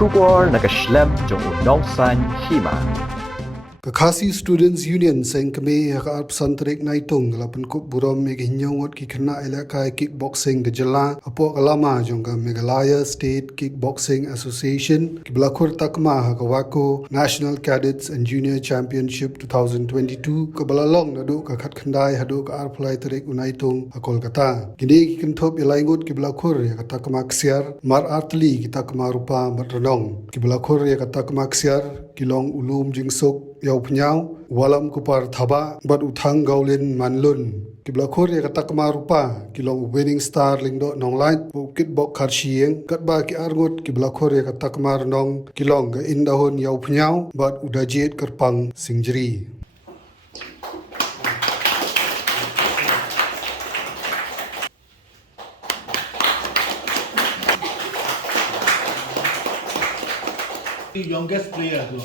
Shubor nakashlem jong unong san Hima. Kakasi Students Union sang kami hak pesantren naitung la Pynkup Burom meg hinyongot ki Khynnah ilakai Kickboxing ke jela apo kalama jong ka Meghalaya State Kickboxing Association ki Khur Takma hak wako National Cadets and Junior Championship 2022 ke balalong nadu ka khat khandai hadu ka arplai tarik unaitung a Kolkata kini ki kenthop ilaingut ki Khur ya ka Takma ksiar mar artli ki Takma rupa matranong ki Khur ya ka Takma ksiar kilong ulum jingsok yau penyau walam kupar thaba bat uthang gaulin manlun kibla khor ya Takma rupa kilong winning star lingdo nonglait bukit bok kharshieng katba ki arngot kibla khor ya Takma nong kilong ga indahon yau penyau bat udajit kerpang singjeri. The youngest player tu.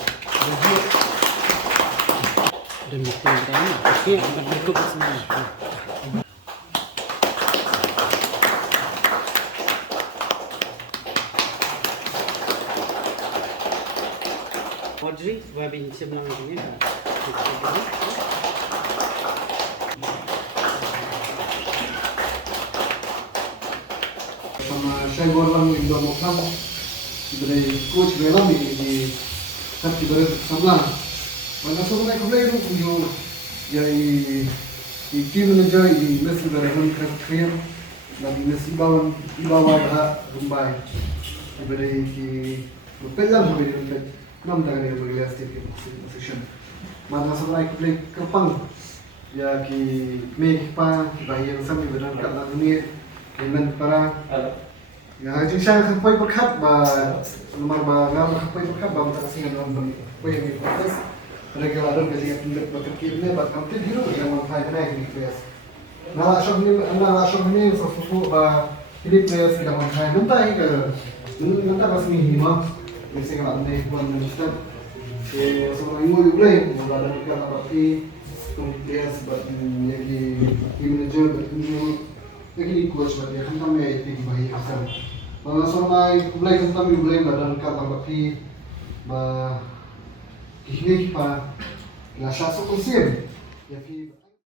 Demi pengetahuan, okey, cukup semua. Audrey, wabi sebelah ini. Sama saya orang Indo Mokam, dari coach Burom di kat di sebelah. Mana semua nak play tu punya jadi team manager di Messi berhubung kerja dan Messi bawa dah rumbai diberi ki pegang sampai di dekat 6 tahun dia bergelar state position. Mana semua nak play kerpang ya ki make pa bahaya sampai benar kat dalam dunia kemen para ya jadi saya sampai berkat ba nomor ba ngam sampai berkat ba tak singa dalam apa yang diproses regular kasi pindah berkit ni bat kampit hero yang mau fight naik di players. Nala shot ni so fufu ba ini players kita mau fight nanti nanti pas ni Hima mesti kalau nanti pun nanti so ingin play mau ada kita tapi players bat yang di team manager lagi coach bat yang kami itu baik asal. Kalau soalnya play kami play badan kita tapi ba Khynnah pa la chasse au ciel.